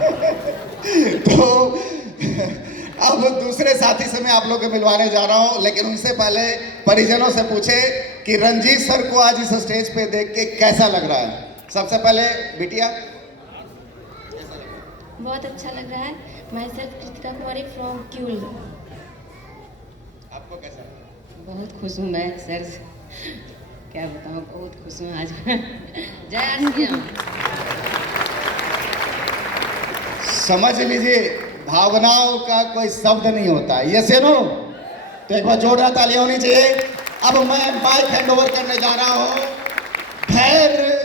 तो अब दूसरे साथी से मैं आप लोग को मिलवाने जा रहा हूं, लेकिन उनसे पहले परिजनों से पूछे कि रंजीत सर को आज इस स्टेज पे देख के कैसा लग रहा है। सबसे पहले बिटिया। बहुत अच्छा लग रहा है। मैं sir Kritika Kumari from Kiul. आपको कैसा लग रहा है? बहुत खुश हूँ मैं सर, क्या बताऊँ, बहुत खुश हूँ आज। जय आसिया। समझ लीजिए, भावनाओं का कोई शब्द नहीं होता। ये से नो, तो एक बार जोरदार तालियां होनी चाहिए। अब मैं माइक हैंड ओवर करने जा रहा हूं। धैर्य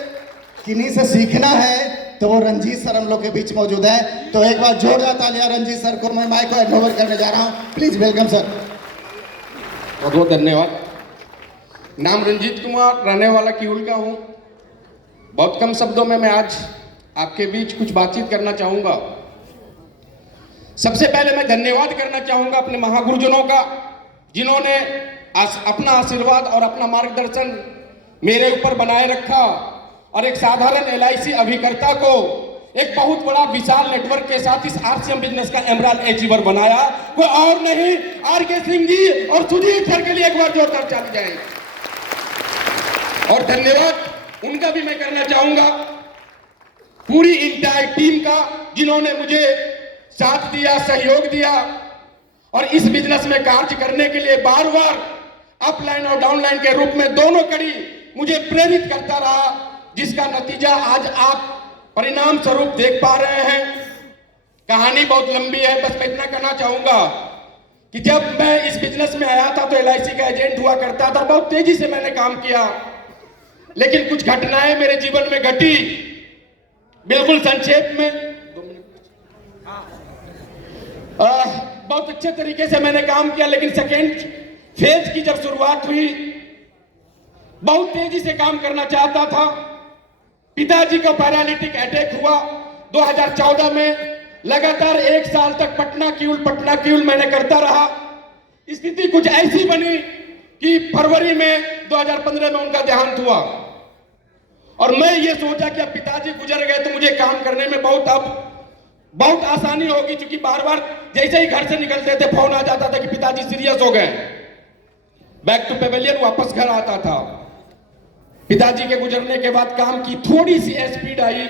किन्हीं से सीखना है तो वो रंजीत सर हम लोग के बीच मौजूद है। तो एक बार जोरदार तालियां रंजीत सर को। मैं माइक को हैंड ओवर करने जा रहा हूं। Please welcome sir. बहुत बहुत धन्यवाद। नाम रंजीत कुमार, रहने वाला क्यूल का हूँ। बहुत कम शब्दों में मैं आज आपके बीच कुछ बातचीत करना चाहूँगा। सबसे पहले मैं धन्यवाद करना चाहूँगा अपने महागुरुजनों का, जिन्होंने अपना आशीर्वाद और अपना मार्गदर्शन मेरे ऊपर बनाए रखा और एक साधारण LIC अभिकर्ता को एक बहुत बड़ा विशाल नेटवर्क के साथ इस RCM बिजनेस का एमराल्ड अचीवर बनाया। कोई और नहीं, RK सिंह जी और सुजीत सर के लिए एक बार जोरदार ताली जाए। और धन्यवाद उनका भी मैं करना चाहूंगा, पूरी इंटायर टीम का, जिन्होंने मुझे साथ दिया, सहयोग दिया और इस बिजनेस में कार्य करने के लिए बार बार अपलाइन और डाउनलाइन के रूप में दोनों कड़ी मुझे प्रेरित करता रहा, जिसका नतीजा आज आप परिणाम स्वरूप देख पा रहे हैं। कहानी बहुत लंबी है, बस मैं इतना कहना चाहूंगा कि जब मैं इस बिजनेस में आया था तो LIC का एजेंट हुआ करता था। बहुत तेजी से मैंने काम किया, लेकिन कुछ घटनाएं मेरे जीवन में घटी। बिल्कुल संक्षेप में, बहुत अच्छे तरीके से मैंने काम किया, लेकिन सेकेंड फेज की जब शुरुआत हुई, बहुत तेजी से काम करना चाहता था। पिताजी को पैरालिटिक अटैक हुआ 2014 में। लगातार 1 साल तक पटना क्यूल मैंने करता रहा। स्थिति कुछ ऐसी बनी कि फरवरी में 2015 में उनका देहांत हुआ और मैं ये सोचा कि अब पिताजी गुजर गए तो मुझे काम करने में बहुत आसानी होगी, क्योंकि बार बार जैसे ही घर से निकलते थे फोन आ जाता था कि पिताजी सीरियस हो गए। बैक टू पेवेलियन वापस घर आता था। पिताजी के गुजरने के बाद काम की थोड़ी सी स्पीड आई।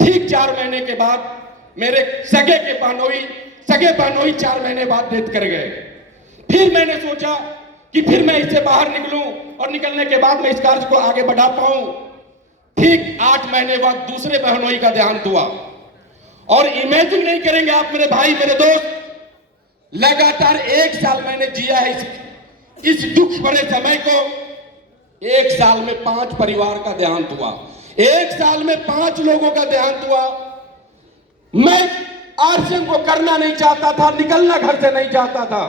ठीक 4 महीने के बाद मेरे सगे बहनोई 4 महीने बाद डेथ कर गए। फिर मैंने सोचा कि फिर मैं इससे बाहर निकलूं और निकलने के बाद मैं इस कार्य को आगे बढ़ा पाऊं। ठीक 8 महीने बाद दूसरे बहनोई का देहांत हुआ और इमेजिन नहीं करेंगे आप मेरे भाई, मेरे दोस्त, लगातार 1 साल मैंने जिया है इस दुख भरे समय को। 1 साल में 5 परिवार का देहांत हुआ, 1 साल में 5 लोगों का देहांत हुआ। मैं RCM को करना नहीं चाहता था, निकलना घर से नहीं चाहता था।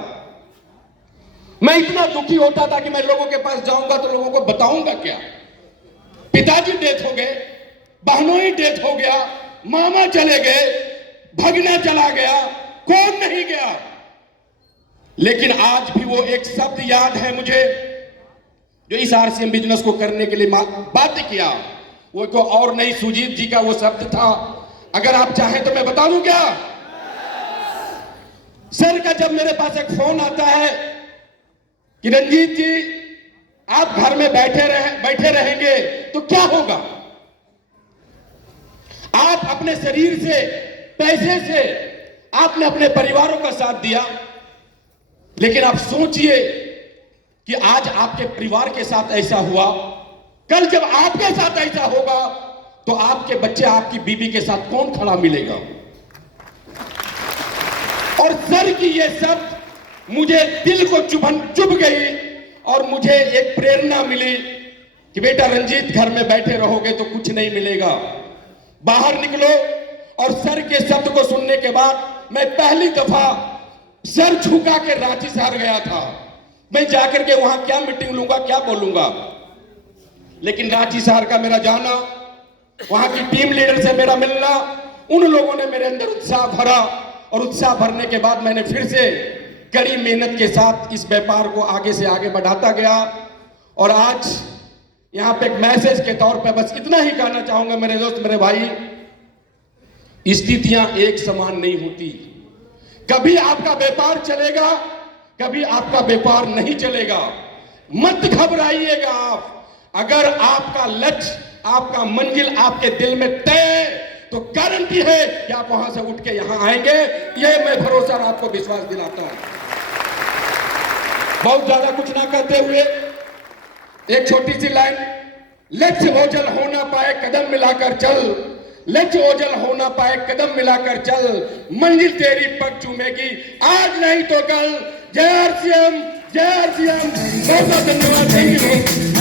मैं इतना दुखी होता था कि मैं लोगों के पास जाऊंगा तो लोगों को बताऊंगा क्या। पिताजी डेथ हो गए, बहनोई डेथ हो गया, मामा चले गए, भगना चला गया, कौन नहीं गया। लेकिन आज भी वो एक शब्द याद है मुझे, जो इस RCM बिजनेस को करने के लिए बाध्य किया। वो को और नहीं, सुजीत जी का वो शब्द था। अगर आप चाहें तो मैं बता दूं क्या? सर का जब मेरे पास एक फोन आता है कि रंजीत जी आप घर में बैठे रहेंगे तो क्या होगा? आप अपने शरीर से, पैसे से आपने अपने परिवारों का साथ दिया, लेकिन आप सोचिए कि आज आपके परिवार के साथ ऐसा हुआ, कल जब आपके साथ ऐसा होगा तो आपके बच्चे, आपकी बीवी के साथ कौन खड़ा मिलेगा? और सर की ये शब्द मुझे दिल को चुभ गई और मुझे एक प्रेरणा मिली कि बेटा रंजीत, घर में बैठे रहोगे तो कुछ नहीं मिलेगा, बाहर निकलो। और सर के शब्द को सुनने के बाद मैं पहली दफा सर झुका के रांची शहर गया था। मैं जाकर के वहां क्या मीटिंग लूंगा, क्या बोलूंगा, लेकिन रांची शहर का मेरा जाना, वहां की टीम लीडर से मेरा मिलना, उन लोगों ने मेरे अंदर उत्साह भरा और उत्साह भरने के बाद मैंने फिर से कड़ी मेहनत के साथ इस व्यापार को आगे से आगे बढ़ाता गया। और आज यहाँ पे एक मैसेज के तौर पे बस इतना ही कहना चाहूंगा मेरे दोस्त, मेरे भाई, स्थितियां एक समान नहीं होती। कभी आपका व्यापार चलेगा, कभी आपका व्यापार नहीं चलेगा। मत घबराइएगा आप। अगर आपका लक्ष्य, आपका मंजिल आपके दिल में तय है तो गारंटी है कि आप वहां से उठ के यहां आएंगे। यह मैं भरोसा और आपको विश्वास दिलाता हूं। बहुत ज्यादा कुछ ना करते हुए एक छोटी सी लाइन, लक्ष्य ओझल हो ना पाए कदम मिलाकर चल, लक्ष्य ओझल हो ना पाए कदम मिलाकर चल, मंजिल तेरी पग चूमेगी आज नहीं तो कल। जय आरसीएम, जय आरसीएम। बहुत बहुत धन्यवाद। Thank you.